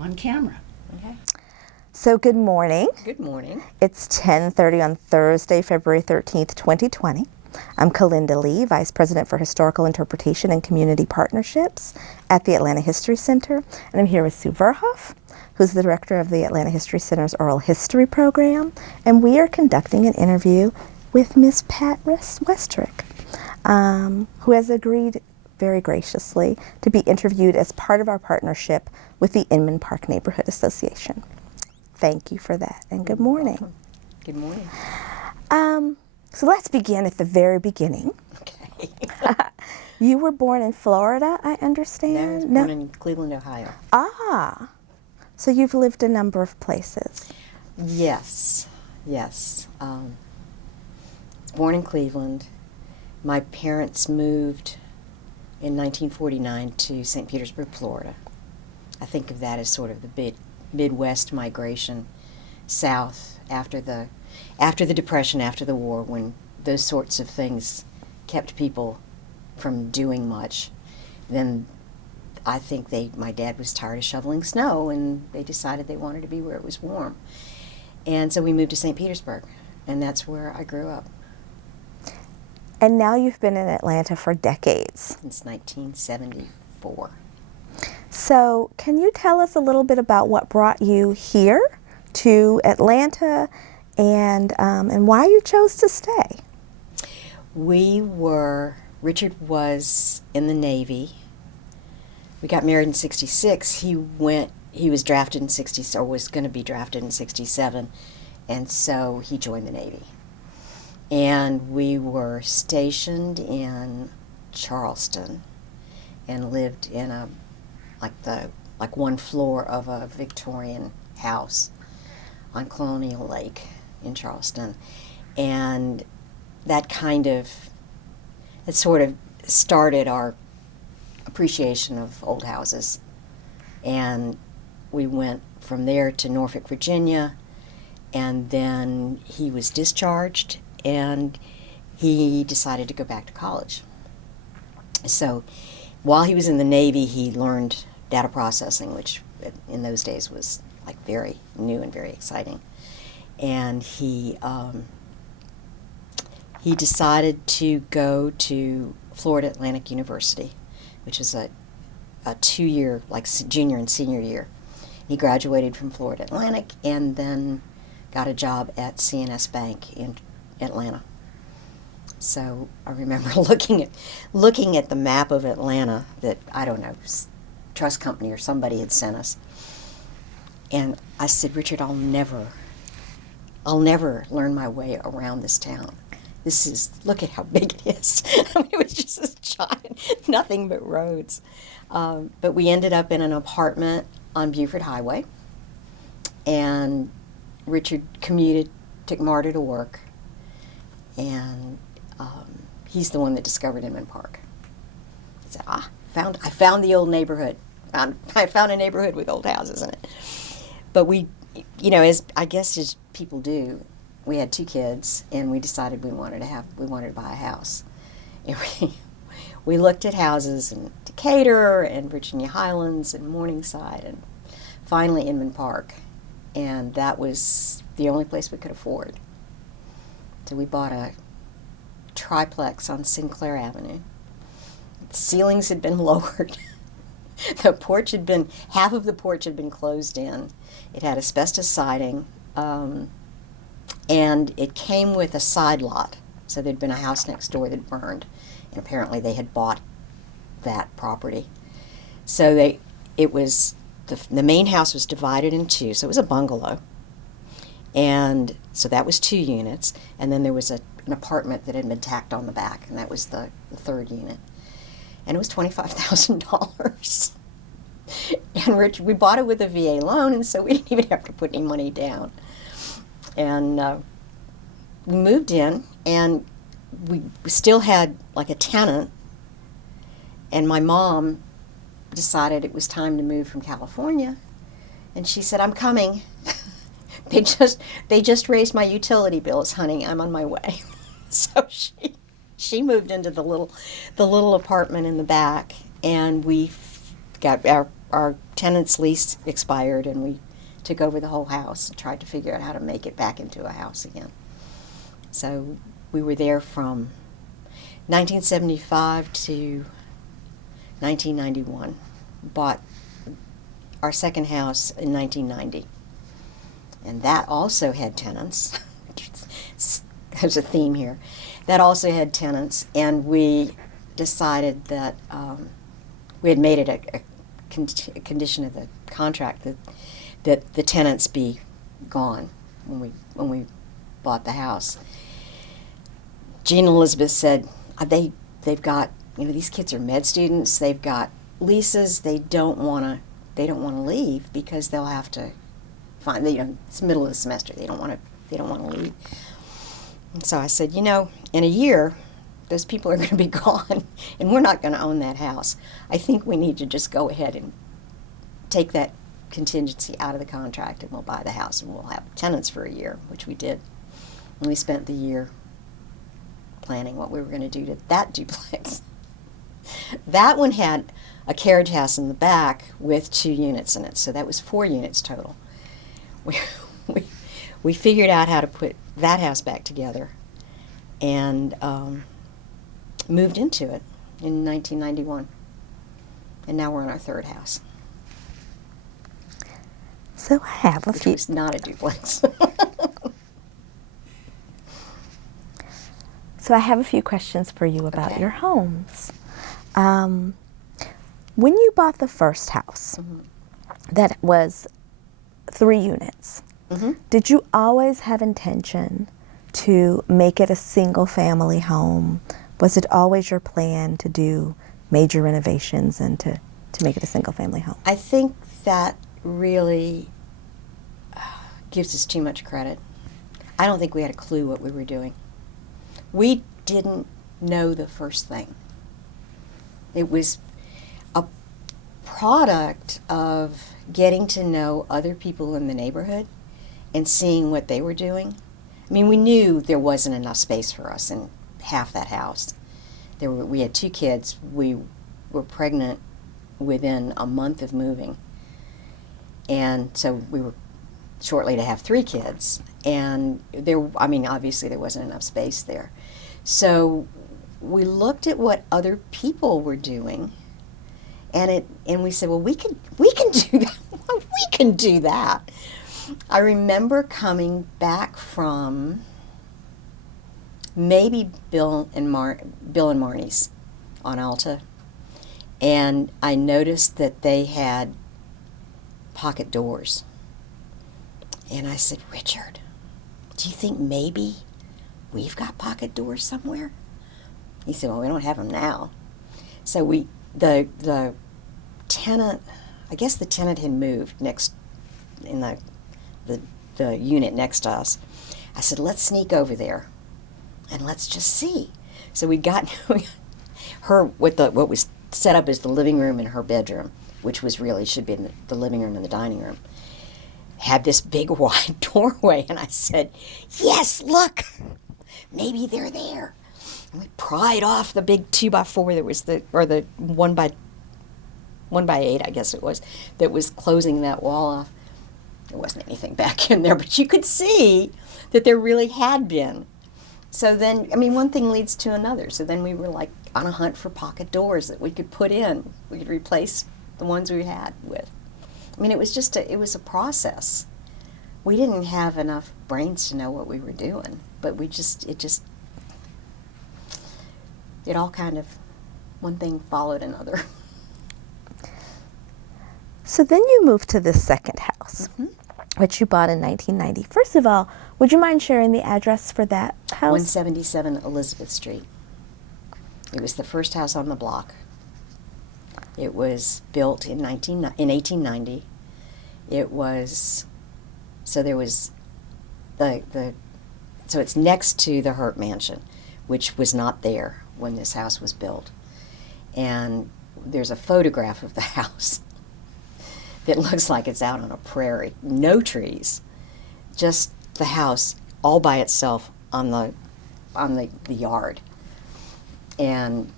on camera. Okay. So good morning. Good morning. It's 10:30 on Thursday, February 13th, 2020. I'm Kalinda Lee, Vice President for Historical Interpretation and Community Partnerships at the Atlanta History Center. And I'm here with Sue Verhoff, who's the Director of the Atlanta History Center's Oral History Program. And we are conducting an interview with Miss Pat Westrick, who has agreed very graciously to be interviewed as part of our partnership with the Inman Park Neighborhood Association. Thank you for that, and good morning. Good morning. So let's begin at the very beginning. Okay. You were born in Florida, I understand? I was born in Cleveland, Ohio. Ah, so you've lived a number of places. Yes. Born in Cleveland. My parents moved in 1949 to St. Petersburg, Florida. I think of that as sort of the big Midwest migration south after the Depression, after the war, when those sorts of things kept people from doing much. Then I think my dad was tired of shoveling snow, and they decided they wanted to be where it was warm. And so we moved to St. Petersburg, and that's where I grew up. And now you've been in Atlanta for decades. Since 1974. So can you tell us a little bit about what brought you here to Atlanta and why you chose to stay? Richard was in the Navy. We got married in 66. He was drafted in 60, or was going to be drafted in 67, and so he joined the Navy. And we were stationed in Charleston and lived in like one floor of a Victorian house on Colonial Lake in Charleston. And that sort of started our appreciation of old houses. And we went from there to Norfolk, Virginia, and then he was discharged and he decided to go back to college. So while he was in the Navy, he learned data processing, which in those days was like very new and very exciting. And he decided to go to Florida Atlantic University, which is a 2-year, like junior and senior year. He graduated from Florida Atlantic and then got a job at C&S Bank in Atlanta. So I remember looking at the map of Atlanta that, I don't know, trust company or somebody had sent us. And I said, Richard, I'll never learn my way around this town. Look at how big it is. I mean, it was just this giant, nothing but roads. But we ended up in an apartment on Buford Highway. And Richard took Marta to work. And he's the one that discovered Inman Park. He said, I found the old neighborhood. I found a neighborhood with old houses in it. But we, as people do, we had 2 kids, and we decided we wanted to buy a house. And we looked at houses in Decatur and Virginia Highlands and Morningside and finally Inman Park. And that was the only place we could afford. So we bought a triplex on Sinclair Avenue. The ceilings had been lowered. Half of the porch had been closed in. It had asbestos siding, and it came with a side lot. So there'd been a house next door that burned, and apparently they had bought that property. So the main house was divided in 2, so it was a bungalow. And so that was 2 units, and then there was an apartment that had been tacked on the back, and that was the 3rd unit. And it was $25,000. And we bought it with a VA loan, and so we didn't even have to put any money down. And we moved in, and we still had like a tenant, and my mom decided it was time to move from California, and she said, I'm coming. They just raised my utility bills, honey. I'm on my way. So she moved into the little apartment in the back, and we got our tenant's lease expired, and we took over the whole house and tried to figure out how to make it back into a house again. So we were there from 1975 to 1991. Bought our second house in 1990. And that also had tenants. There's a theme here. That also had tenants, and we decided that we had made it a condition of the contract that the tenants be gone when we bought the house. Jean and Elizabeth said they've got, these kids are med students. They've got leases. They don't want to leave because they'll have to find. It's the middle of the semester. They don't want to leave. And so I said, in a year, those people are going to be gone, and we're not going to own that house. I think we need to just go ahead and take that contingency out of the contract, and we'll buy the house, and we'll have tenants for a year, which we did. And we spent the year planning what we were going to do to that duplex. That one had a carriage house in the back with 2 units in it, so that was 4 units total. We figured out how to put that house back together and moved into it in 1991. And now we're in our 3rd house. So I have a few. Which was not a duplex. So I have a few questions for you about your homes. When you bought the first house, that was 3 units, did you always have intention to make it a single family home? Was it always your plan to do major renovations and to make it a single family home? I think that really gives us too much credit. I don't think we had a clue what we were doing. We didn't know the first thing. It was a product of getting to know other people in the neighborhood and seeing what they were doing. I mean, we knew there wasn't enough space for us in half that house. We had 2 kids. We were pregnant within a month of moving. And so we were shortly to have 3 kids. And obviously there wasn't enough space there. So we looked at what other people were doing, and we said, well, we can do that. We can do that. I remember coming back from maybe Bill and Marnie's on Alta, and I noticed that they had pocket doors. And I said, Richard, do you think maybe we've got pocket doors somewhere? He said, well, we don't have them now. So the tenant, I guess the tenant had moved next in the unit next to us. I said, let's sneak over there and let's just see. So we got her with what was set up as the living room and her bedroom, which was really should be in the living room and the dining room, had this big wide doorway. And I said, yes, look, maybe they're there. And we pried off the big 2x4 that was the 1x8, I guess it was, that was closing that wall off. There wasn't anything back in there, but you could see that there really had been. So then, one thing leads to another. So then we were like on a hunt for pocket doors that we could put in. We could replace the ones we had with. It was just it was a process. We didn't have enough brains to know what we were doing, but it all kind of, one thing followed another. So then you moved to this second house, which you bought in 1990. First of all, would you mind sharing the address for that house? 177 Elizabeth Street. It was the first house on the block. It was built in 1890. It was, so there was so it's next to the Hurt Mansion, which was not there when this house was built. And there's a photograph of the house that looks like it's out on a prairie. No trees, just the house all by itself on the yard. And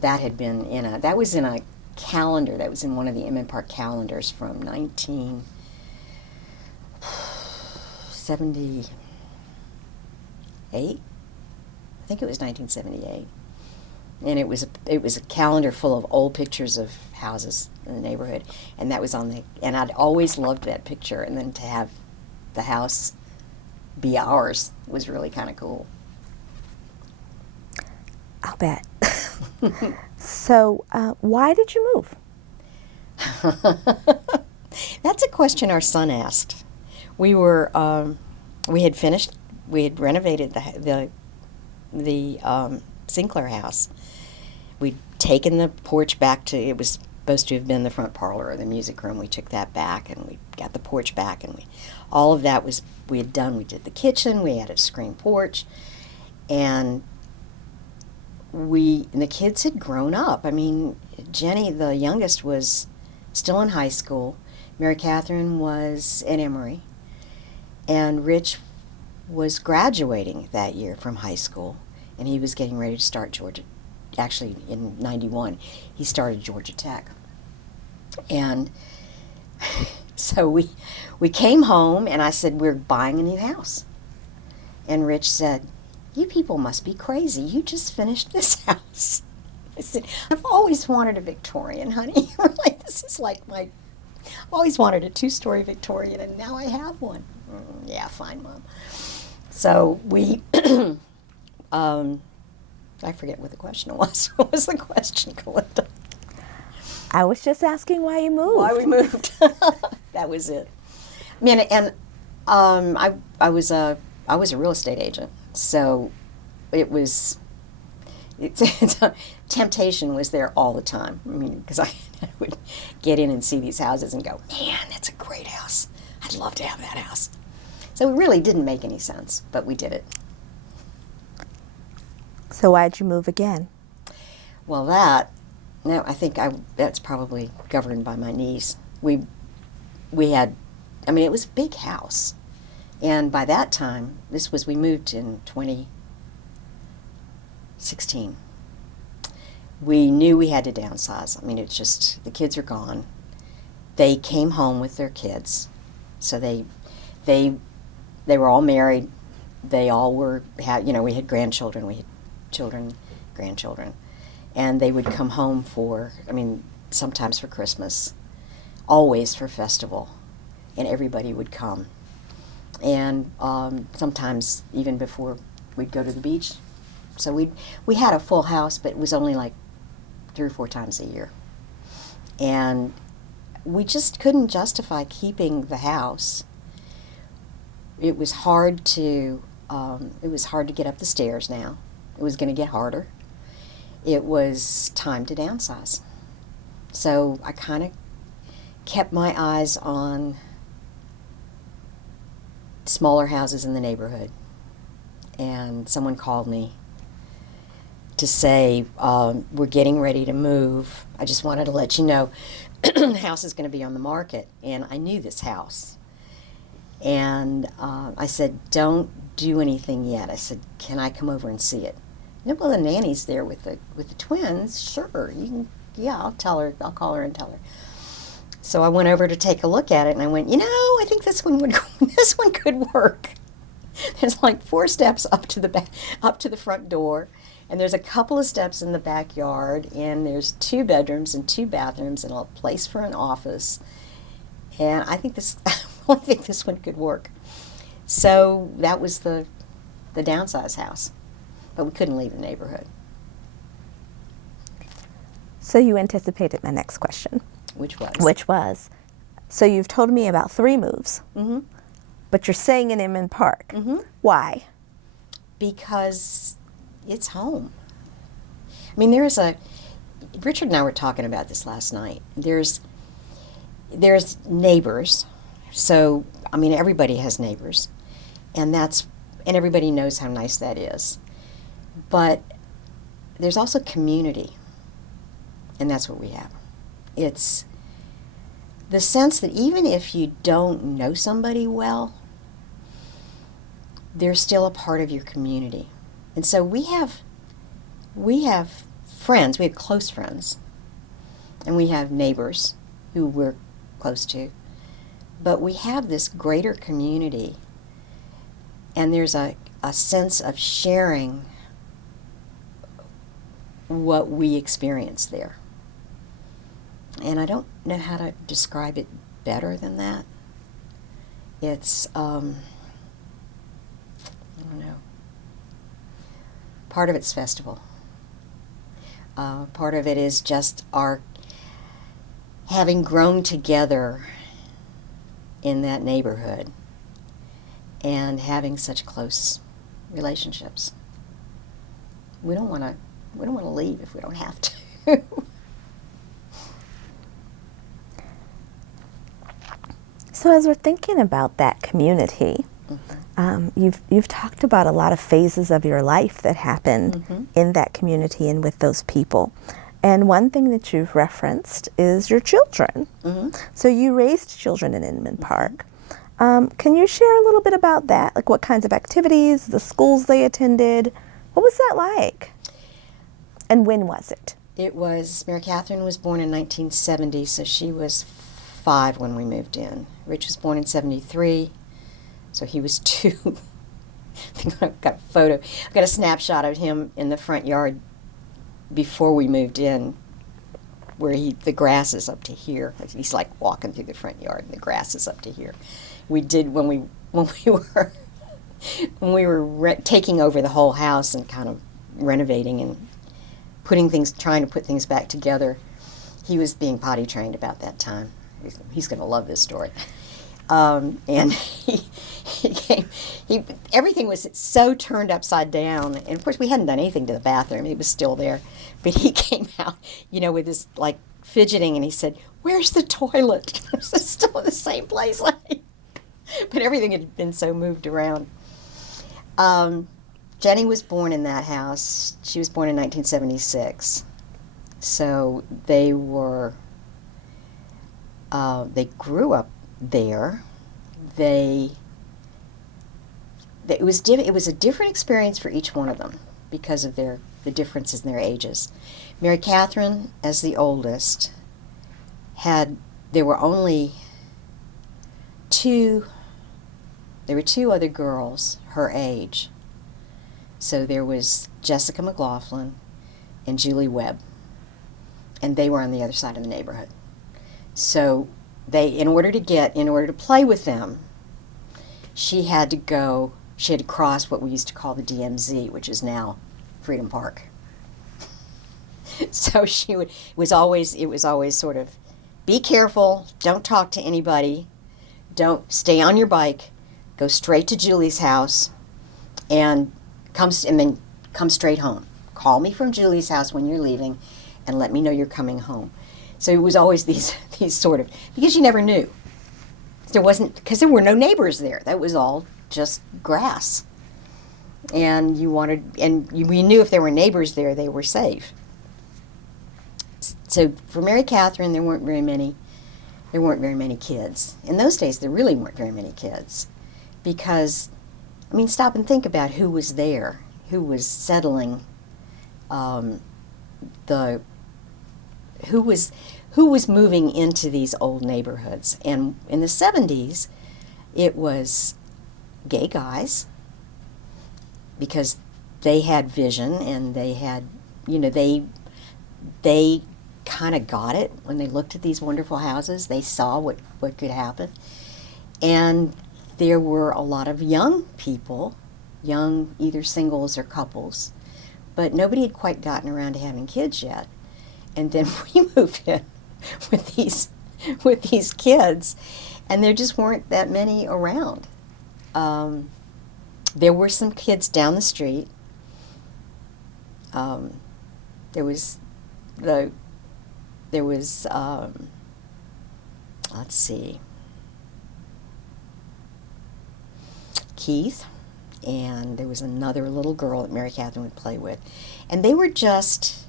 that had been that was in a calendar that was in one of the Inman Park calendars from 1978. I think it was 1978. And it was a calendar full of old pictures of houses in the neighborhood, and that was on the. And I'd always loved that picture, and then to have the house be ours was really kind of cool. I'll bet. So, why did you move? That's a question our son asked. We had renovated the Sinclair house. We'd taken the porch back to, it was supposed to have been the front parlor or the music room. We took that back, and we got the porch back, and all of that was, we had done. We did the kitchen, we had a screen porch, and the kids had grown up. I mean, Jenny, the youngest, was still in high school. Mary Catherine was at Emory, and Rich was graduating that year from high school, and he was getting ready to start Georgia. Actually, in '91, he started Georgia Tech. And so we came home, and I said, we're buying a new house. And Rich said, you people must be crazy. You just finished this house. I said, I've always wanted a Victorian, honey. Really, this is like I've always wanted a 2-story Victorian, and now I have one. Yeah, fine, Mom. So we, I forget what the question was. What was the question, Kalinda? I was just asking why you moved. Why we moved. That was it. I mean, and I was a real estate agent, so it's temptation was there all the time. I mean, because I would get in and see these houses and go, man, that's a great house. I'd love to have that house. So it really didn't make any sense, but we did it. So why'd you move again? Well, I think that's probably governed by my niece. We had, I mean, it was a big house. And by that time, we moved in 2016. We knew we had to downsize. I mean, it's just, the kids are gone. They came home with their kids. So they were all married. They all we had grandchildren. We had children, grandchildren. And they would come home sometimes for Christmas, always for festival, and everybody would come. And sometimes even before we'd go to the beach. So we had a full house, but it was only like 3 or 4 times a year. And we just couldn't justify keeping the house. It was hard to get up the stairs now. It was going to get harder. It was time to downsize. So I kind of kept my eyes on smaller houses in the neighborhood. And someone called me to say, we're getting ready to move. I just wanted to let you know the house is going to be on the market. And I knew this house. And I said, don't do anything yet. I said, can I come over and see it? And, well, the nanny's there with the twins. Sure, you can. Yeah, I'll call her and tell her. So I went over to take a look at it, and I went, I think this one could work. There's like 4 steps up to the front door, and there's a couple of steps in the backyard, and there's 2 bedrooms and 2 bathrooms and a place for an office. And I think this one could work. So that was the downsize house, but we couldn't leave the neighborhood. So you anticipated my next question. Which was? So you've told me about 3 moves, Mm-hmm. but you're staying in Inman Park. Mm-hmm. Why? Because it's home. I mean, Richard and I were talking about this last night. There's neighbors. So, I mean, everybody has neighbors. And everybody knows how nice that is. But there's also community. And that's what we have. It's the sense that even if you don't know somebody well, they're still a part of your community. And so we have friends, we have close friends, and we have neighbors who we're close to, but we have this greater community, and there's a sense of sharing what we experience there. And I don't know how to describe it better than that. It's, I don't know. Part of it's festival. Part of it is just our having grown together in that neighborhood and having such close relationships. We don't want to leave if we don't have to. So as we're thinking about that community, you've talked about a lot of phases of your life that happened in that community and with those people. And one thing that you've referenced is your children. So you raised children in Inman Park. Can you share a little bit about that? Like what kinds of activities, the schools they attended? What was that like? And when was it? It was, Mary Catherine was born in 1970, so she was 5 when we moved in. Rich was born in 73, so he was 2. I think I've got a photo. I've got a snapshot of him in the front yard before we moved in, where the grass is up to here. He's like walking through the front yard, and the grass is up to here. We did when we were taking over the whole house and kind of renovating and trying to put things back together. He was being potty trained about that time. He's going to love this story. And everything was so turned upside down. And of course, we hadn't done anything to the bathroom. It was still there. But he came out, with this like fidgeting, and he said, "Where's the toilet?" It was still in the same place. But everything had been so moved around. Jenny was born in that house. She was born in 1976. So they grew up there. It was a different experience for each one of them because of the differences in their ages. Mary Catherine, as the oldest, there were two other girls her age. So there was Jessica McLaughlin and Julie Webb, and they were on the other side of the neighborhood. So in order to play with them, she had to cross what we used to call the DMZ, which is now Freedom Park. So it was always sort of, be careful, don't talk to anybody, don't stay on your bike, go straight to Julie's house, and then come straight home. Call me from Julie's house when you're leaving, and let me know you're coming home. So it was always these sort of, because you never knew. Because there were no neighbors there. That was all just grass. And we knew if there were neighbors there, they were safe. So for Mary Catherine, there weren't very many kids. In those days, there really weren't very many kids. Because, stop and think about who was there, who was settling, who was moving into these old neighborhoods. And in the 70s, it was gay guys, because they had vision and they had, they kind of got it when they looked at these wonderful houses. They saw what could happen. And there were a lot of young people, either singles or couples, but nobody had quite gotten around to having kids yet. And then we moved in with these kids, and there just weren't that many around. There were some kids down the street. There was let's see, Keith, and there was another little girl that Mary Catherine would play with, and they were just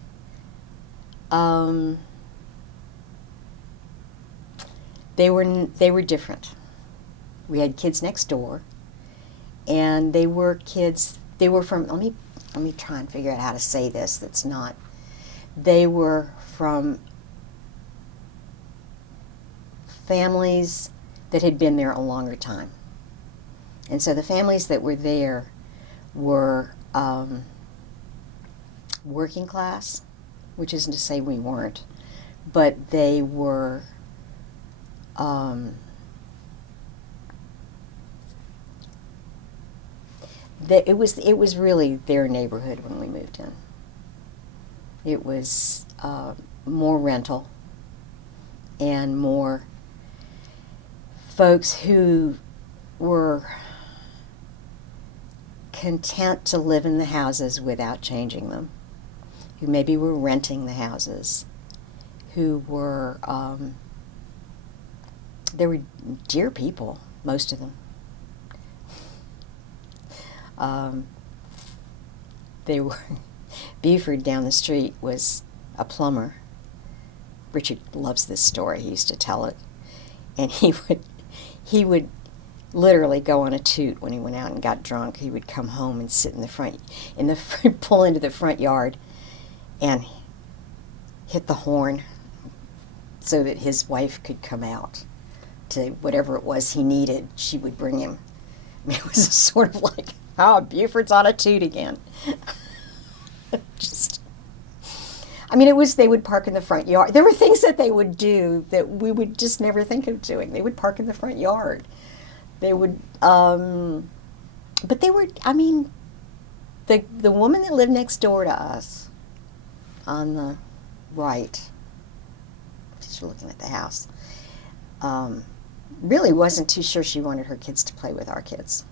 they were different. We had kids next door, and they were from, let me try and figure out how to say this. They were from families that had been there a longer time. And so the families that were there were working class, which isn't to say we weren't, but they were it was really their neighborhood when we moved in. It was more rental and more folks who were content to live in the houses without changing them, who maybe were renting the houses, who were, they were dear people, most of them. They were, Buford down the street was a plumber. Richard loves this story, he used to tell it. And he would literally go on a toot when he went out and got drunk. He would come home and sit in the front, pull into the front yard and hit the horn so that his wife could come out to whatever it was he needed. She would bring him. I mean, it was sort of like, oh, Buford's on a toot again. They would park in the front yard. There were things that they would do that we would just never think of doing. They would park in the front yard. They would, but they were, the woman that lived next door to us on the right, just looking at the house, really wasn't too sure she wanted her kids to play with our kids.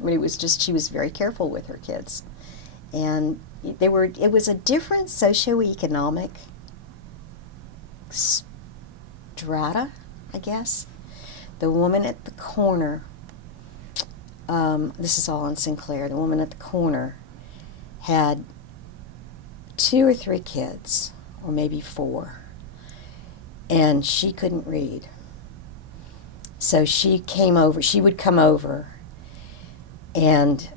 I mean, it was just, she was very careful with her kids. And it was a different socioeconomic strata, I guess. The woman at the corner, this is all on Sinclair, the woman at the corner had 2 or 3 kids, or maybe 4, and she couldn't read. So she would come over and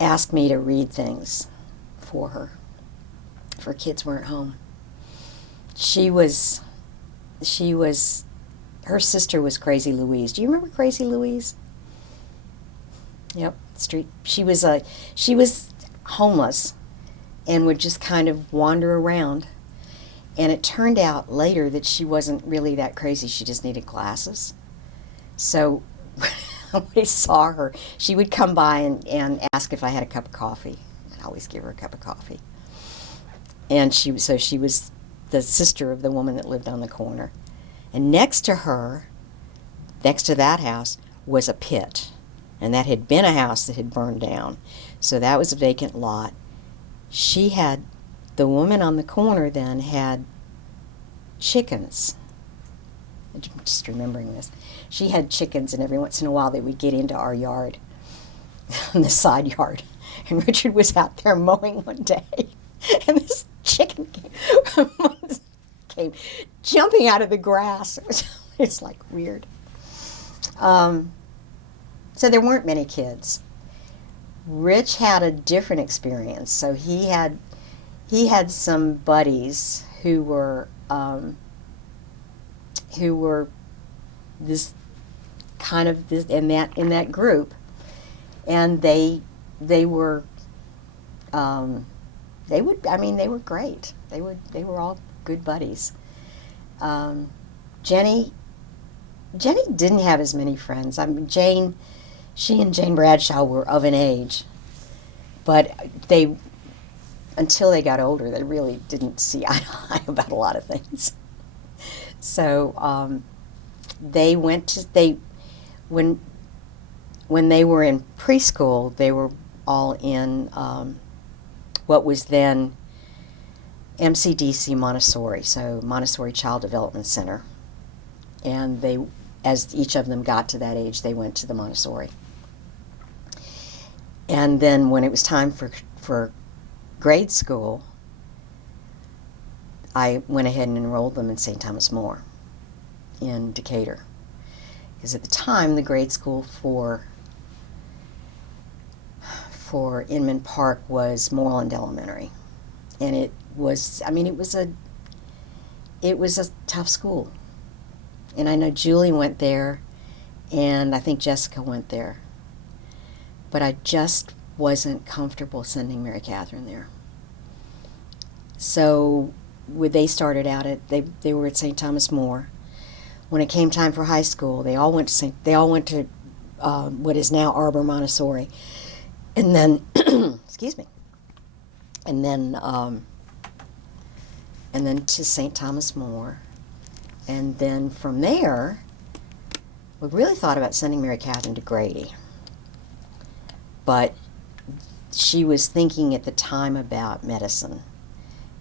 ask me to read things for her, if her kids weren't home. Her sister was Crazy Louise. Do you remember Crazy Louise? Yep, street. She was homeless and would just kind of wander around. And it turned out later that she wasn't really that crazy. She just needed glasses. So when we saw her, she would come by and ask if I had a cup of coffee. I'd always give her a cup of coffee. And she was the sister of the woman that lived on the corner. And next to that house, was a pit. And that had been a house that had burned down. So that was a vacant lot. The woman on the corner then had chickens. I'm just remembering this. She had chickens, and every once in a while they would get into our yard, in the side yard. And Richard was out there mowing one day, and this chicken came jumping out of the grass. It's like weird. So there weren't many kids. Rich had a different experience. So he had some buddies who were this kind of this in that group, and they were great. They were all good buddies. Jenny didn't have as many friends. She and Jane Bradshaw were of an age, but until they got older, they really didn't see eye to eye about a lot of things. So when they were in preschool, they were all in what was then MCDC Montessori, so Montessori Child Development Center. And as each of them got to that age, they went to the Montessori. And then when it was time for grade school, I went ahead and enrolled them in St. Thomas More in Decatur. Because at the time, the grade school for Inman Park was Moreland Elementary. And it was a tough school. And I know Julie went there, and I think Jessica went there. But I just wasn't comfortable sending Mary Catherine there. So when they started out they were at St. Thomas More. When it came time for high school, they all went to what is now Arbor Montessori, and then excuse me, and then to St. Thomas More, and then from there, we really thought about sending Mary Catherine to Grady, but she was thinking at the time about medicine,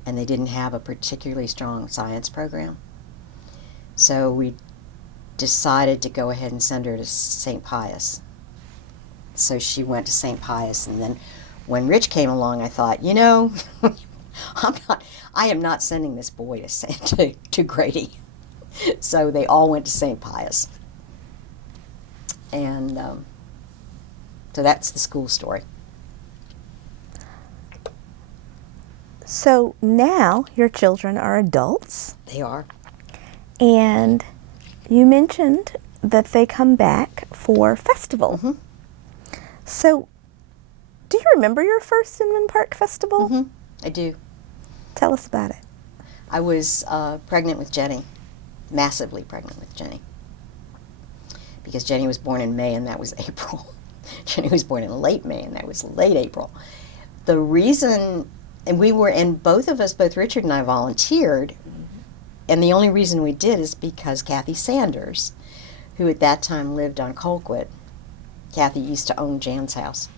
and they didn't have a particularly strong science program. So we decided to go ahead and send her to St. Pius. So she went to St. Pius, and then when Rich came along, I thought, I am not sending this boy to Grady. So they all went to St. Pius. And so that's the school story. So now your children are adults. They are. And you mentioned that they come back for festival. Mm-hmm. So do you remember your first Inman Park Festival? Mm-hmm. I do. Tell us about it. I was pregnant with Jenny, massively pregnant with Jenny, because Jenny was born in May and that was April. Jenny was born in late May and that was late April. The reason, and both of us, both Richard and I, volunteered, and the only reason we did is because Kathy Sanders, who at that time lived on Colquitt, Kathy used to own Jan's house.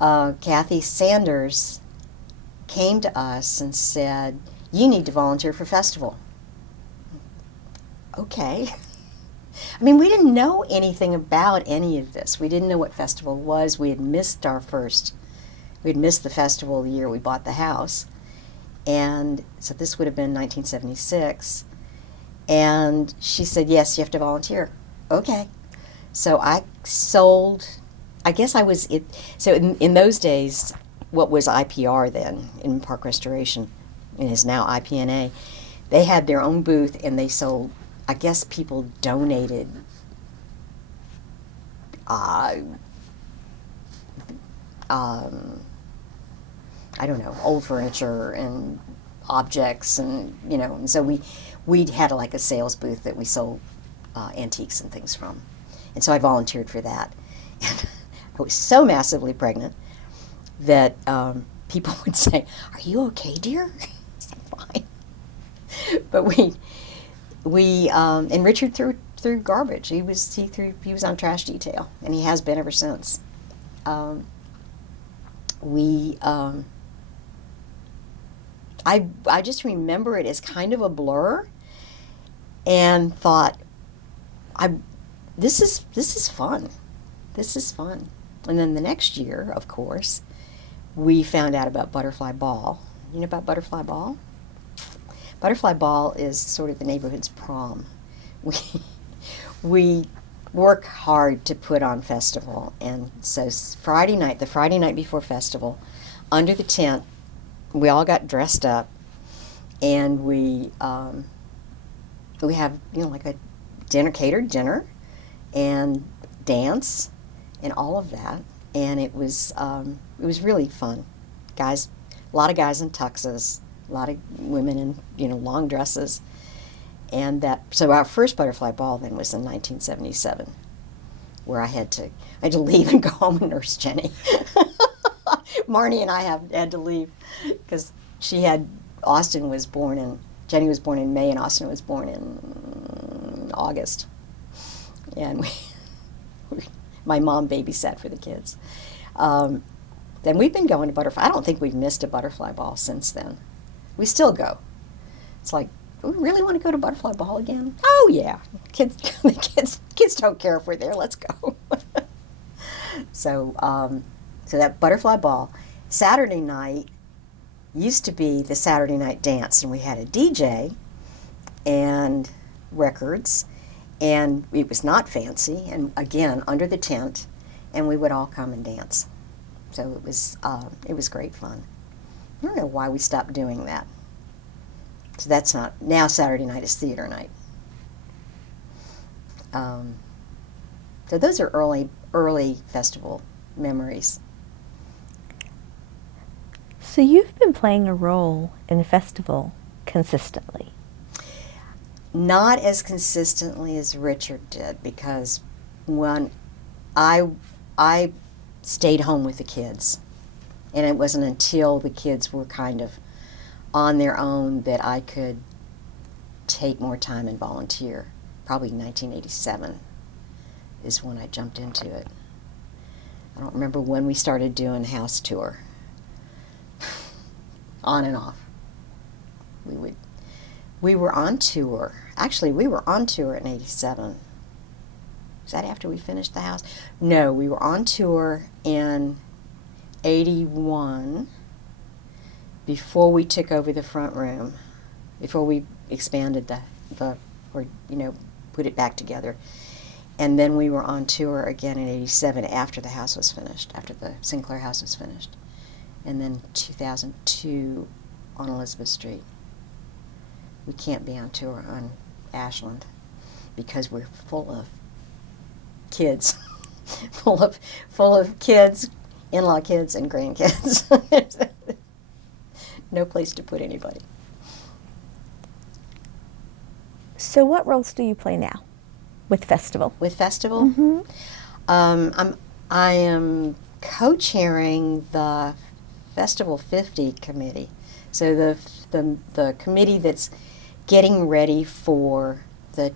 Kathy Sanders came to us and said, "You need to volunteer for festival." Okay. I mean, we didn't know anything about any of this. We didn't know what festival was. We had missed the festival the year we bought the house. And so this would have been 1976. And she said, "Yes, you have to volunteer." Okay. So I sold, I guess I was, so in those days, what was IPR then, Inman Park Restoration, and is now IPNA, they had their own booth and they sold, I guess people donated I don't know, old furniture and objects, and and so we had like a sales booth that we sold antiques and things from, and so I volunteered for that. And I was so massively pregnant that people would say, "Are you okay, dear?" I said, "Fine." But we and Richard threw garbage. He was on trash detail, and he has been ever since. I just remember it as kind of a blur, and thought, this is fun. This is fun. And then the next year, of course, we found out about Butterfly Ball. You know about Butterfly Ball? Butterfly Ball is sort of the neighborhood's prom. We work hard to put on festival, and so the Friday night before festival, under the tent, we all got dressed up, and we have like a catered dinner, and dance, and all of that, and it was really fun. Guys, a lot of guys in tuxes, a lot of women in long dresses, and so our first Butterfly Ball then was in 1977, where I had to leave and go home and nurse Jenny. Marnie and I had to leave because Jenny was born in May and Austin was born in August, and my mom babysat for the kids. Then we've been going to Butterfly. I don't think we've missed a Butterfly Ball since then. We still go. It's like, we really want to go to Butterfly Ball again? Oh yeah, kids don't care if we're there. Let's go. So that Butterfly Ball, Saturday night used to be the Saturday night dance, and we had a DJ and records, and it was not fancy, and again under the tent, and we would all come and dance. So it was great fun. I don't know why we stopped doing that. So that's not, now Saturday night is theater night. So those are early festival memories. So you've been playing a role in the festival consistently. Not as consistently as Richard did, because when I stayed home with the kids, and it wasn't until the kids were kind of on their own that I could take more time and volunteer. Probably 1987 is when I jumped into it. I don't remember when we started doing house tour. On and off. We were on tour. Actually, we were on tour in 87. Was that after we finished the house? No, we were on tour in 81 before we took over the front room, before we expanded put it back together. And then we were on tour again in 87 after the house was finished, after the Sinclair house was finished. And then 2002 on Elizabeth Street. We can't be on tour on Ashland because we're full of kids, full of kids, in-law kids and grandkids. No place to put anybody. So what roles do you play now with Festival? With Festival? Mm-hmm. I am co-chairing the Festival 50 committee. So the committee that's getting ready for the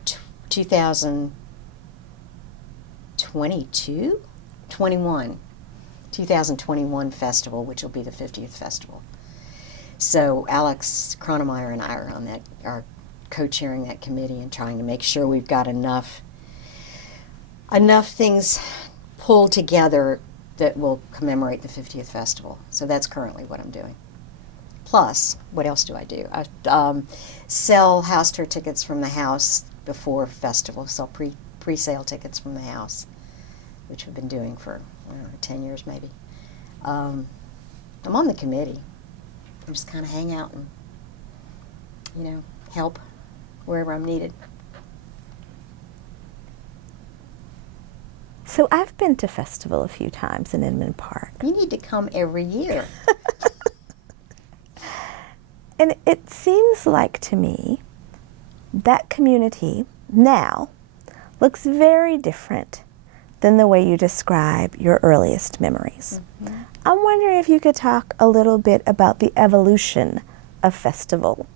2021 festival, which will be the 50th festival. So Alex Cronemeyer and I are co-chairing that committee and trying to make sure we've got enough things pulled together that will commemorate the 50th festival. So that's currently what I'm doing. Plus, what else do I do? I sell house tour tickets from the house before festival, sell pre-sale tickets from the house, which we've been doing for, 10 years maybe. I'm on the committee. I just kind of hang out and, help wherever I'm needed. So I've been to Festival a few times in Inman Park. You need to come every year. And it seems like to me that community now looks very different than the way you describe your earliest memories. Mm-hmm. I'm wondering if you could talk a little bit about the evolution of Festival.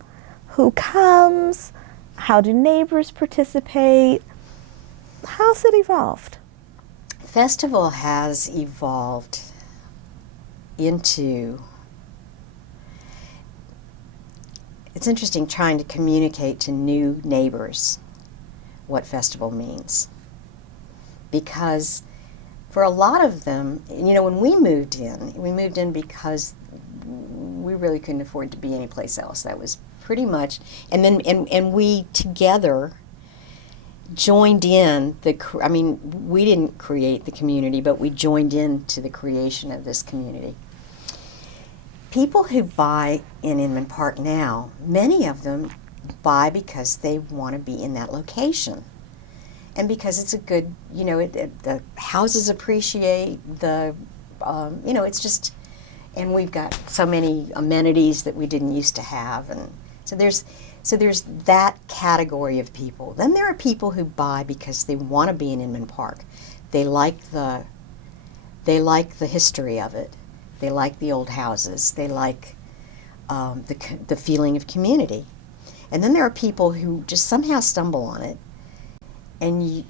Who comes? How do neighbors participate? How's it evolved? Festival has evolved into... It's interesting trying to communicate to new neighbors what Festival means. Because for a lot of them, when we moved in because we really couldn't afford to be anyplace else. That was pretty much, and we together joined in we didn't create the community, but we joined into the creation of this community. People who buy in Inman Park now, many of them buy because they want to be in that location. And because it's a good, the houses appreciate it's just, and we've got so many amenities that we didn't used to have. And so there's that category of people. Then there are people who buy because they want to be in Inman Park. They like the history of it. They like the old houses. They like the feeling of community. And then there are people who just somehow stumble on it. And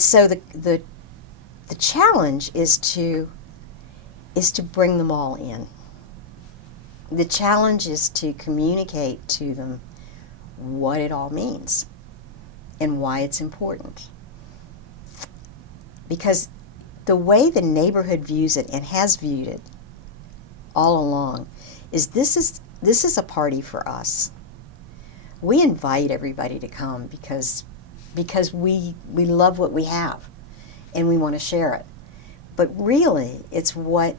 so the challenge is to bring them all in. The challenge is to communicate to them what it all means and why it's important. Because the way the neighborhood views it and has viewed it all along is this is a party for us. We invite everybody to come because we love what we have and we want to share it. But really it's what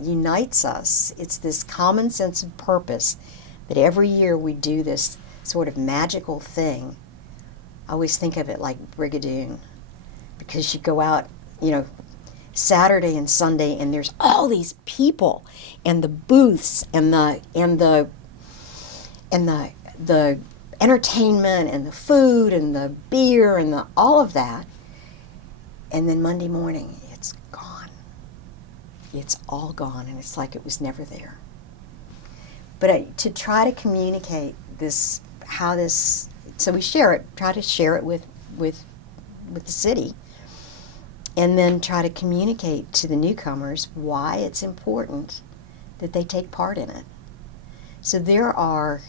unites us. It's this common sense of purpose that every year we do this sort of magical thing I always think of it like Brigadoon, because you go out, Saturday and Sunday, and there's all these people, and the booths, and the entertainment, and the food, and the beer, and all of that. And then Monday morning, it's gone. It's all gone, and it's like it was never there. But to try to communicate this, so we try to share it with the city, and then try to communicate to the newcomers why it's important that they take part in it. So there are,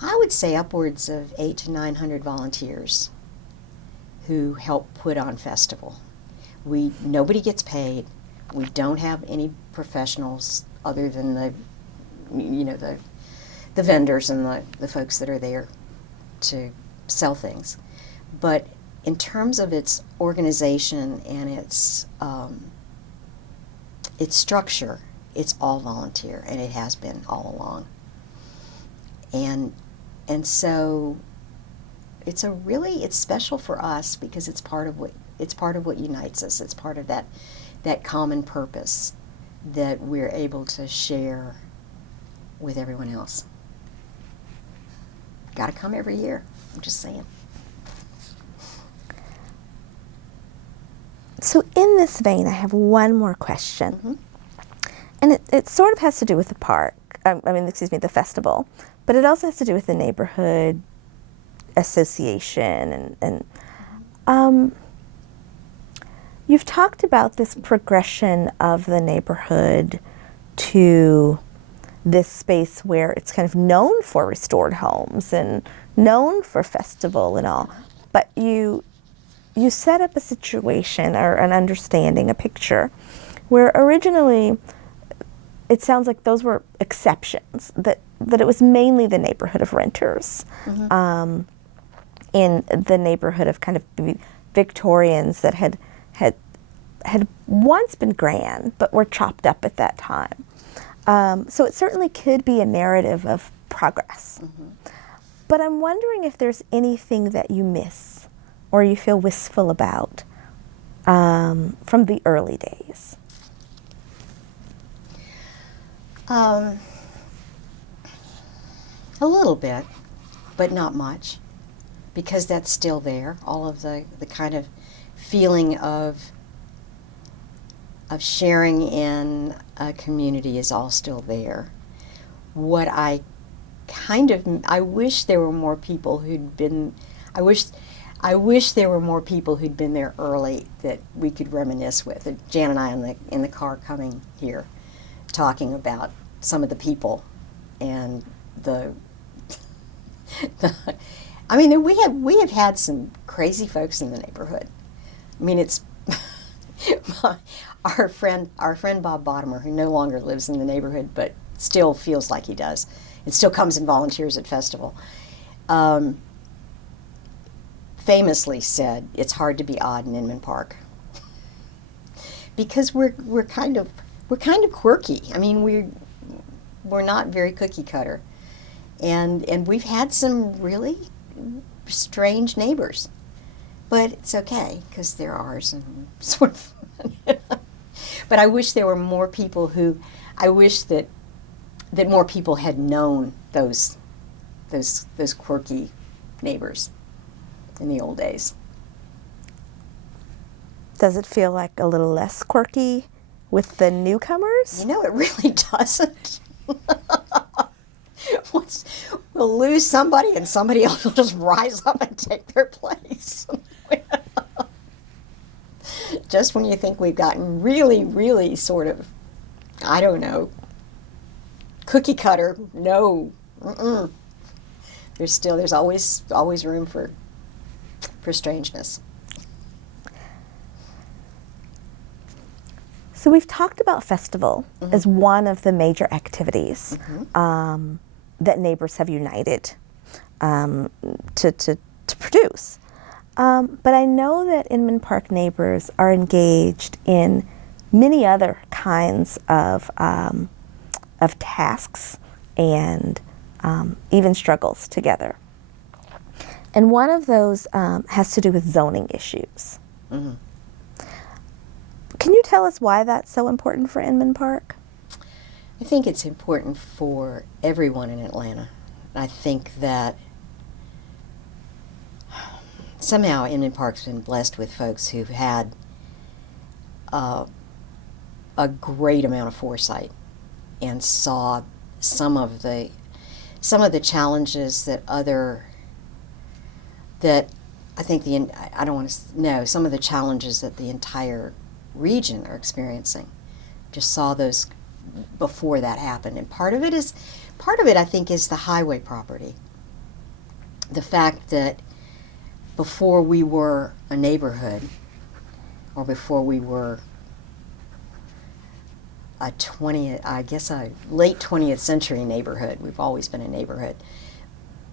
I would say, upwards of 800 to 900 volunteers who help put on festival. Nobody gets paid. We don't have any professionals other than the vendors and the folks that are there to sell things. But in terms of its organization and its structure, it's all volunteer, and it has been all along. And so it's special for us because it's part of what unites us. It's part of that common purpose that we're able to share with everyone else. Got to come every year. I'm just saying. So in this vein, I have one more question. Mm-hmm. And it sort of has to do with the park, the festival, but it also has to do with the neighborhood association. And you've talked about this progression of the neighborhood to this space where it's kind of known for restored homes and known for festival and all, but you set up a situation or an understanding, a picture, where originally it sounds like those were exceptions, that it was mainly the neighborhood of renters, mm-hmm. In the neighborhood of kind of Victorians that had once been grand, but were chopped up at that time. So it certainly could be a narrative of progress. Mm-hmm. But I'm wondering if there's anything that you miss or you feel wistful about from the early days. A little bit, but not much, because that's still there. All of the kind of feeling of sharing in a community is all still there. What I wish there were more people who'd been, I wish there were more people who'd been there early that we could reminisce with. Jan and I in the car coming here, talking about some of the people and we have had some crazy folks in the neighborhood. I mean, it's our friend Bob Bottomer, who no longer lives in the neighborhood, but still feels like he does. It still comes and volunteers at festival. Famously said, "It's hard to be odd in Inman Park," because we're kind of quirky. I mean, we're not very cookie cutter, and we've had some really strange neighbors, but it's okay because they're ours and sort of. But I wish there were more people I wish that more people had known those quirky neighbors in the old days. Does it feel like a little less quirky with the newcomers? It really doesn't. We'll lose somebody and somebody else will just rise up and take their place. Just when you think we've gotten really, really sort of, I don't know, cookie cutter, no. Mm-mm. There's always room for strangeness. So we've talked about festival mm-hmm. as one of the major activities mm-hmm. That neighbors have united to produce. But I know that Inman Park neighbors are engaged in many other kinds of tasks and even struggles together. And one of those has to do with zoning issues. Mm-hmm. Can you tell us why that's so important for Inman Park? I think it's important for everyone in Atlanta. I think that somehow Inman Park's been blessed with folks who've had a great amount of foresight and saw some of the challenges that I think I don't want to know, some of the challenges that the entire region are experiencing. Just saw those before that happened, and part of it I think is the highway property. The fact that before we were a neighborhood, or before we were a late 20th century neighborhood, we've always been a neighborhood,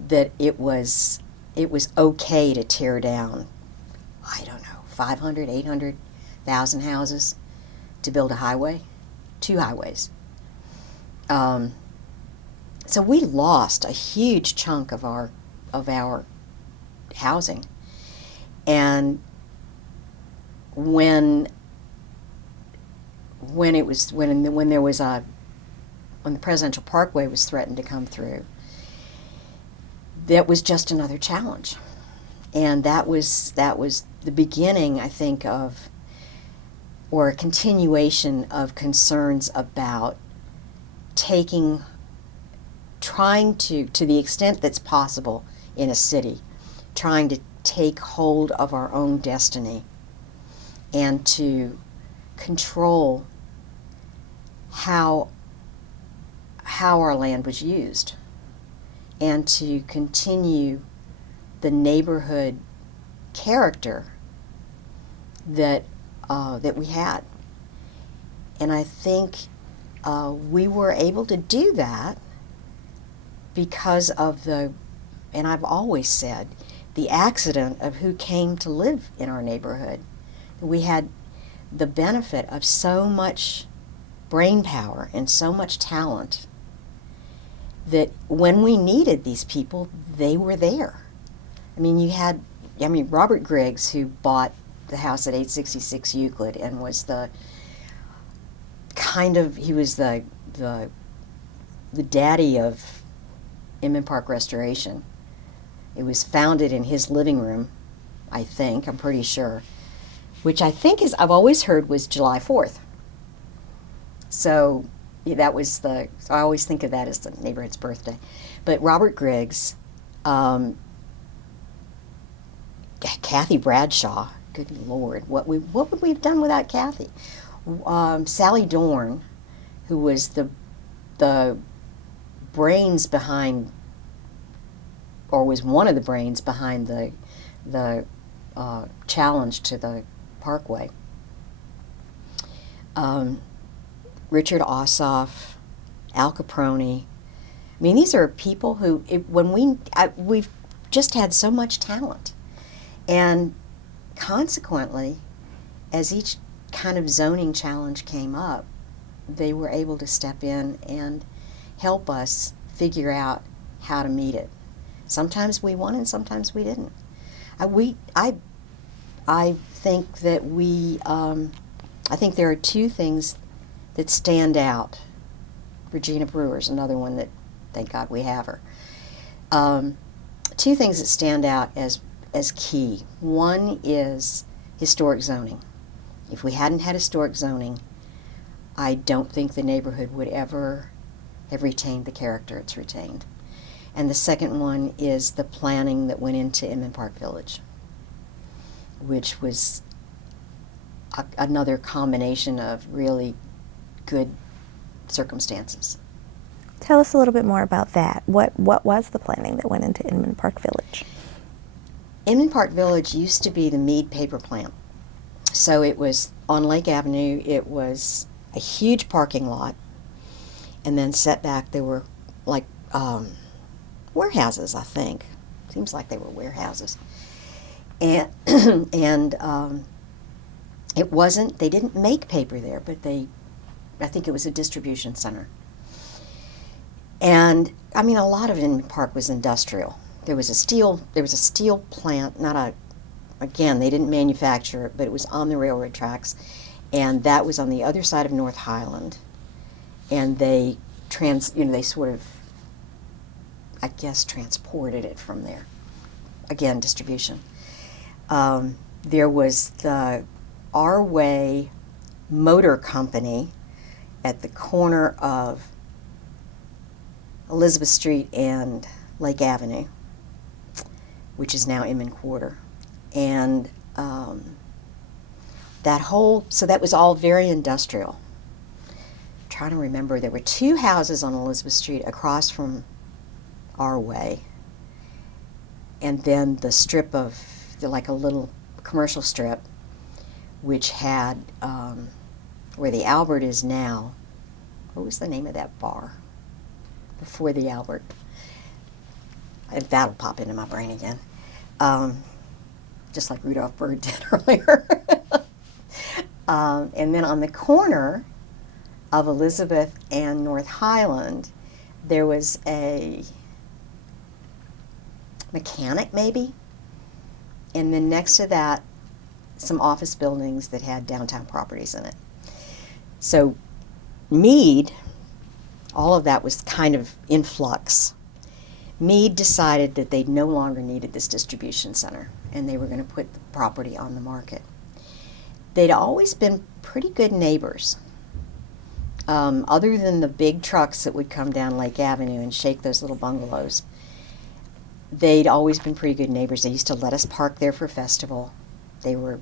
that it was okay to tear down, I don't know, 500, 800,000 houses to build a highway, 2 highways. So we lost a huge chunk of our housing, and when the Presidential Parkway was threatened to come through, that was just another challenge, and that was the beginning, I think, or a continuation of concerns about trying to the extent that's possible in a city, trying to take hold of our own destiny and to control how our land was used, and to continue the neighborhood character that we had. And I think we were able to do that because of and I've always said, the accident of who came to live in our neighborhood. We had the benefit of so much brain power and so much talent that when we needed these people, they were there. Robert Griggs, who bought the house at 866 Euclid and was he was the daddy of Inman Park restoration. It was founded in his living room, I'm pretty sure, which I think I've always heard was July 4th. So that was so I always think of that as the neighborhood's birthday. But Robert Griggs, Kathy Bradshaw, good Lord, what would we have done without Kathy? Sally Dorn, who was the brains behind, or was one of the brains behind the challenge to the Parkway. Richard Ossoff, Al Caproni. These are people who, we've just had so much talent, and consequently, as each kind of zoning challenge came up, they were able to step in and help us figure out how to meet it. Sometimes we won and sometimes we didn't. I think that I think there are 2 things that stand out. Regina Brewer's another one that, thank God we have her. 2 things that stand out as key. One is historic zoning. If we hadn't had historic zoning, I don't think the neighborhood would ever have retained the character it's retained. And the second one is the planning that went into Inman Park Village, which was another combination of really good circumstances. Tell us a little bit more about that. What was the planning that went into Inman Park Village? Inman Park Village used to be the Mead Paper plant. So it was on Lake Avenue. It was a huge parking lot, and then set back there were like warehouses, I think. Seems like they were warehouses. And it wasn't, they didn't make paper there, but I think it was a distribution center. And a lot of Inman Park was industrial. there was a steel plant, again, they didn't manufacture it, but it was on the railroad tracks, and that was on the other side of North Highland, and they sort of, I guess, transported it from there. Again, distribution. There was the Our Way Motor Company at the corner of Elizabeth Street and Lake Avenue, which is now Inman Quarter. And so that was all very industrial. I'm trying to remember, there were 2 houses on Elizabeth Street across from Our Way, and then the strip like a little commercial strip, which had, where the Albert is now. What was the name of that bar before the Albert? That'll pop into my brain again. Just like Rudolph Bird did earlier. And then on the corner of Elizabeth and North Highland, there was a mechanic, maybe. And then next to that, some office buildings that had downtown properties in it. So Mead, all of that was kind of in flux. Mead decided that they no longer needed this distribution center, and they were going to put the property on the market. They'd always been pretty good neighbors. Other than the big trucks that would come down Lake Avenue and shake those little bungalows, they'd always been pretty good neighbors. They used to let us park there for a festival. They were,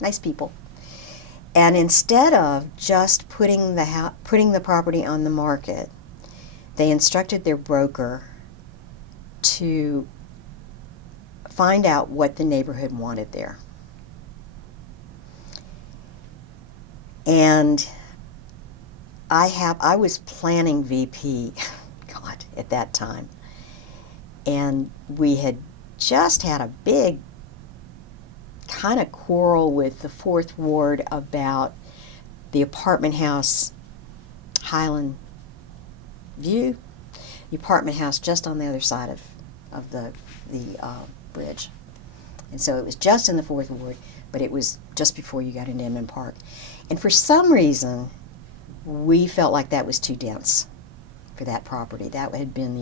nice people. And instead of just putting the property on the market, they instructed their broker to find out what the neighborhood wanted there. And I was planning VP, God, at that time. And we had just had a big kind of quarrel with the 4th Ward about the apartment house, Highland View, the apartment house just on the other side of the bridge. And so it was just in the 4th Ward, but it was just before you got into Inman Park. And for some reason, we felt like that was too dense for that property. That had been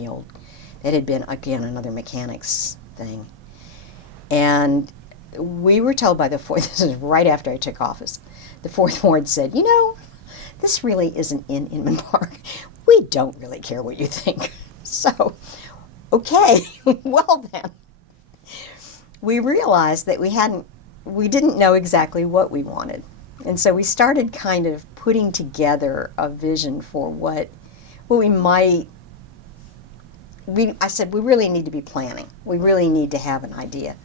again, another mechanics thing. And we were told by the 4th, this is right after I took office, the 4th Ward said, this really isn't in Inman Park. We don't really care what you think. So, okay, well then. We realized that we didn't know exactly what we wanted. And so we started kind of putting together a vision for what we might. I said, we really need to be planning. We really need to have an idea.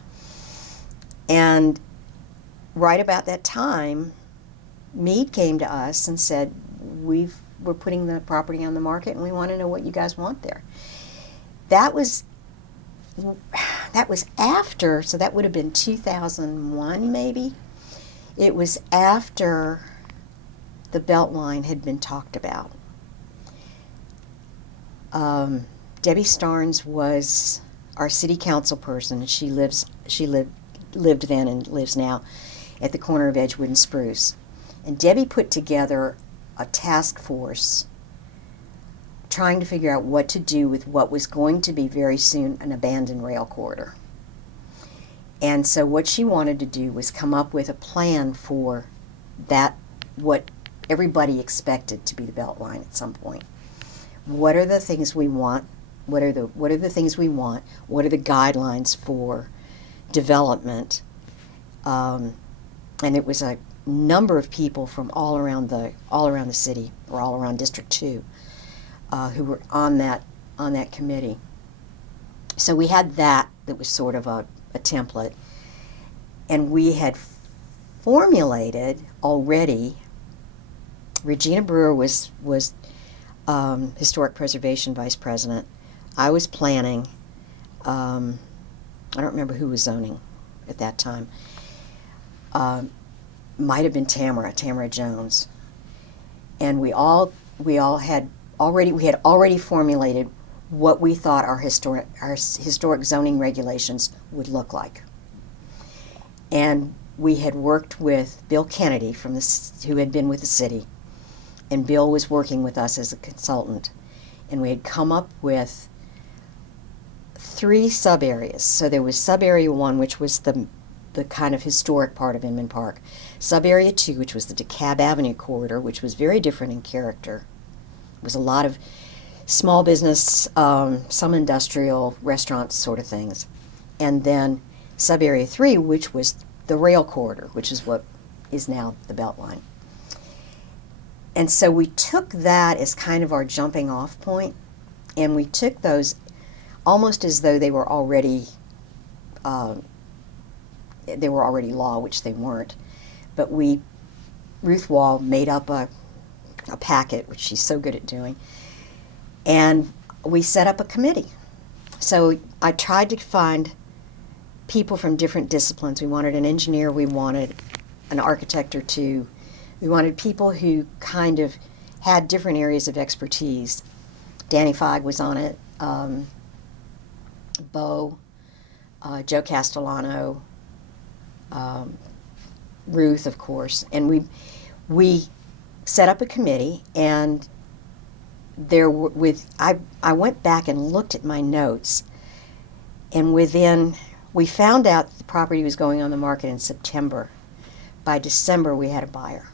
And right about that time, Mead came to us and said, we're putting the property on the market and we want to know what you guys want there. That was after, so that would have been 2001 maybe. It was after the Beltline had been talked about. Debbie Starnes was our city council person. She lived then and lives now at the corner of Edgewood and Spruce. And Debbie put together a task force trying to figure out what to do with what was going to be very soon an abandoned rail corridor. And so what she wanted to do was come up with a plan for that, what everybody expected to be the Beltline at some point. What are the things we want? What are the things we want? What are the guidelines for development? And it was a number of people from all around the city, or all around District 2, who were on that committee. So we had that was sort of a template, and we had formulated already. Regina Brewer was Historic Preservation Vice President. I was planning. I don't remember who was zoning at that time. Might have been Tamara Jones, and we had already formulated what we thought our historic zoning regulations would look like. And we had worked with Bill Kennedy who had been with the city, and Bill was working with us as a consultant, and we had come up with 3 sub-areas. So there was sub-area 1, which was the kind of historic part of Inman Park. Sub-area 2, which was the DeKalb Avenue corridor, which was very different in character. It was a lot of small business, some industrial, restaurants sort of things. And then sub-area 3, which was the rail corridor, which is what is now the Beltline. And so we took that as kind of our jumping off point, and we took those almost as though they were already law, which they weren't. But Ruth Wall made up a packet, which she's so good at doing, and we set up a committee. So I tried to find people from different disciplines. We wanted an engineer, we wanted an architect or 2. We wanted people who kind of had different areas of expertise. Danny Feig was on it, Bo, Joe Castellano, Ruth, of course, and we set up a committee, and I went back and looked at my notes, and we found out the property was going on the market in September. By December, we had a buyer.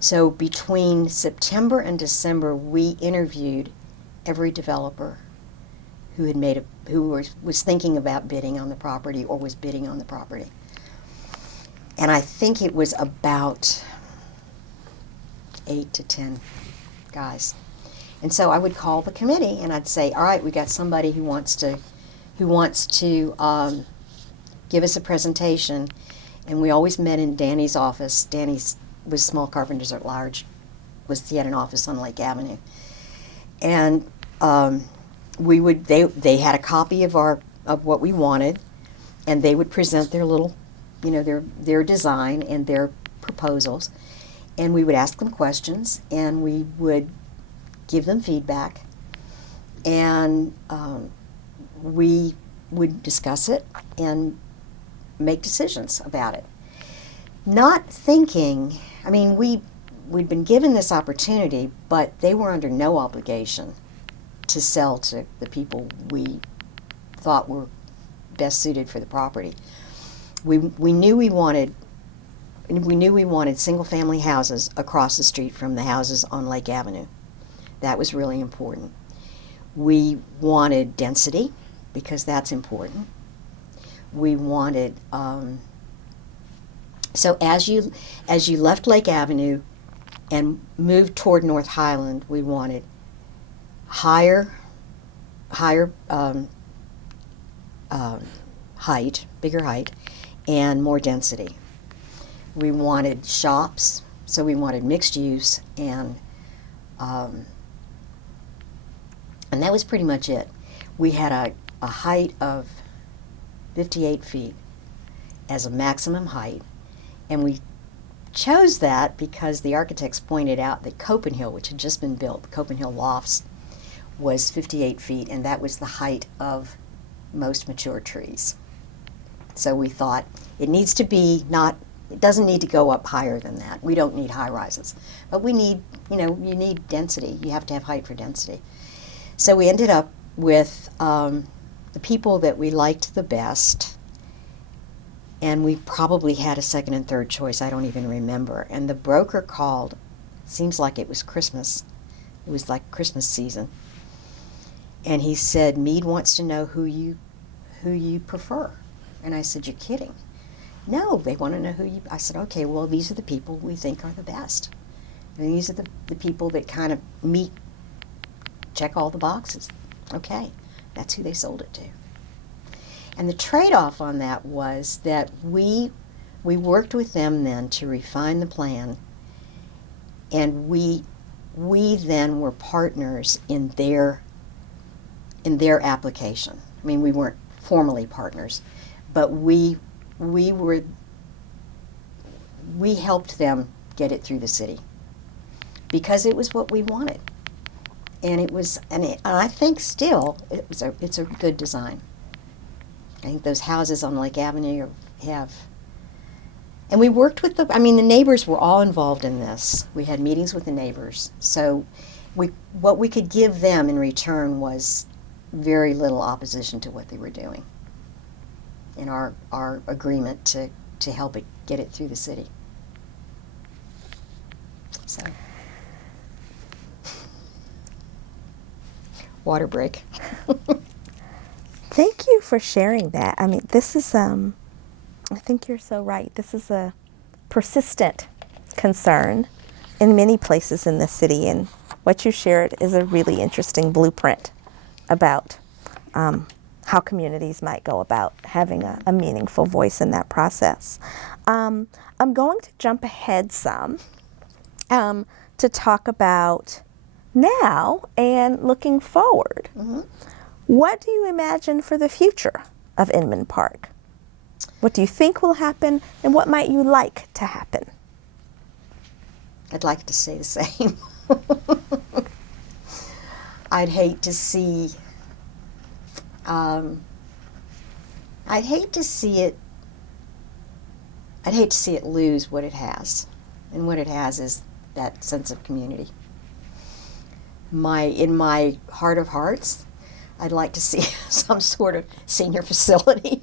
So between September and December, we interviewed every developer who was thinking about bidding on the property or was bidding on the property. And I think it was about 8 to 10 guys. And so I would call the committee and I'd say, all right, we got somebody who wants to give us a presentation. And we always met in Danny's office. Danny was Small Carpenters at Large. He had an office on Lake Avenue. And they had a copy of what we wanted, and they would present their little, their design and their proposals, and we would ask them questions, and we would give them feedback, and we would discuss it and make decisions about it. Not thinking, we'd been given this opportunity, but they were under no obligation to sell to the people we thought were best suited for the property. We knew we wanted single-family houses across the street from the houses on Lake Avenue. That was really important. We wanted density, because that's important. We wanted so as you left Lake Avenue and moved toward North Highland, we wanted higher height, bigger height, and more density. We wanted shops, so we wanted mixed use, and that was pretty much it. We had a height of 58 feet as a maximum height, and we chose that because the architects pointed out that Copenhill, which had just been built, the Copenhill Lofts, was 58 feet, and that was the height of most mature trees. So we thought it doesn't need to go up higher than that. We don't need high rises, but we need, you need density. You have to have height for density. So we ended up with the people that we liked the best, and we probably had a second and third choice, I don't even remember. And the broker called, seems like it was Christmas. It was like Christmas season. And he said, Mead wants to know who you prefer. And I said, you're kidding. No, they want to know who you... I said, okay, well, these are the people we think are the best. And these are the people that kind of check all the boxes. Okay, that's who they sold it to. And the trade-off on that was that we worked with them then to refine the plan, and we then were partners in their application. We weren't formally partners, but we helped them get it through the city because it was what we wanted. And I think still it's a good design. I think those houses on Lake Avenue have, and we worked with the neighbors were all involved in this. We had meetings with the neighbors, so what we could give them in return was very little opposition to what they were doing, in our agreement to help get it through the city. So, water break. Thank you for sharing that. I mean, this is, I think you're so right. This is a persistent concern in many places in the city, and what you shared is a really interesting blueprint about how communities might go about having a meaningful voice in that process. I'm going to jump ahead some to talk about now and looking forward. Mm-hmm. What do you imagine for the future of Inman Park? What do you think will happen, and what might you like to happen? I'd like to say the same. I'd hate to see it lose what it has, and what it has is that sense of community. In my heart of hearts, I'd like to see some sort of senior facility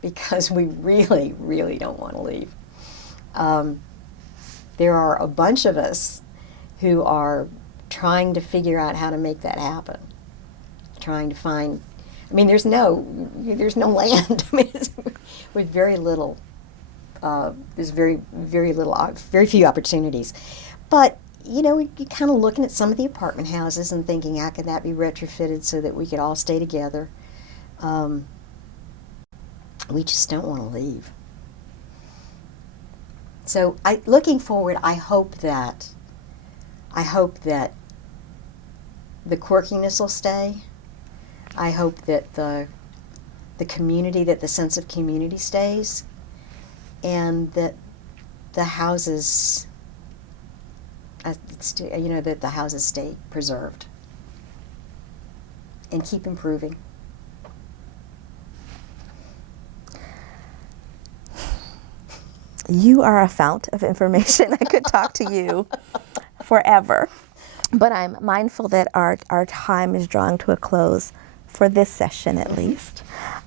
because we really, really don't want to leave. There are a bunch of us who are trying to figure out how to make that happen. Trying to find, there's no land. With very little, there's very few opportunities. But you're kind of looking at some of the apartment houses and thinking, how can that be retrofitted so that we could all stay together? We just don't want to leave. So looking forward, I hope that the quirkiness will stay. I hope that the community, that the sense of community stays, and that the houses, that the houses stay preserved and keep improving. You are a fount of information. I could talk to you forever, but I'm mindful that our time is drawing to a close for this session at least.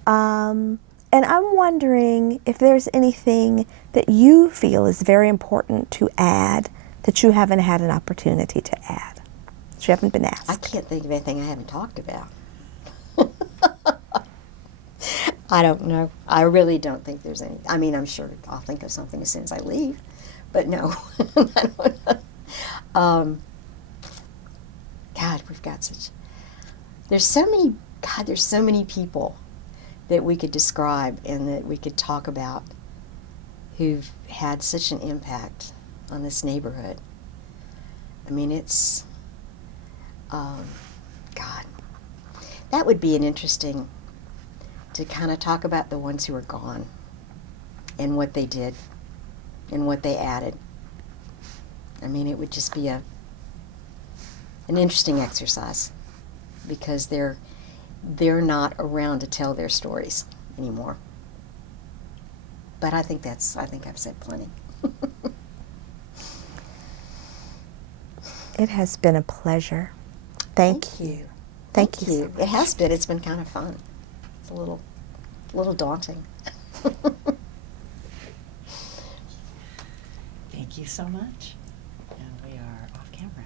And I'm wondering if there's anything that you feel is very important to add that you haven't had an opportunity to add, that you haven't been asked. I can't think of anything I haven't talked about. I don't know. I really don't think there's any. I'm sure I'll think of something as soon as I leave, but no. God, we've got there's so many people that we could describe and that we could talk about who've had such an impact on this neighborhood. It's, God, that would be an interesting, to kind of talk about the ones who are gone and what they did and what they added. It would just be an interesting exercise because they're not around to tell their stories anymore. But I think I've said plenty. It has been a pleasure. Thank you. Thank you so much. It has been. It's been kind of fun. It's a little daunting. Thank you so much.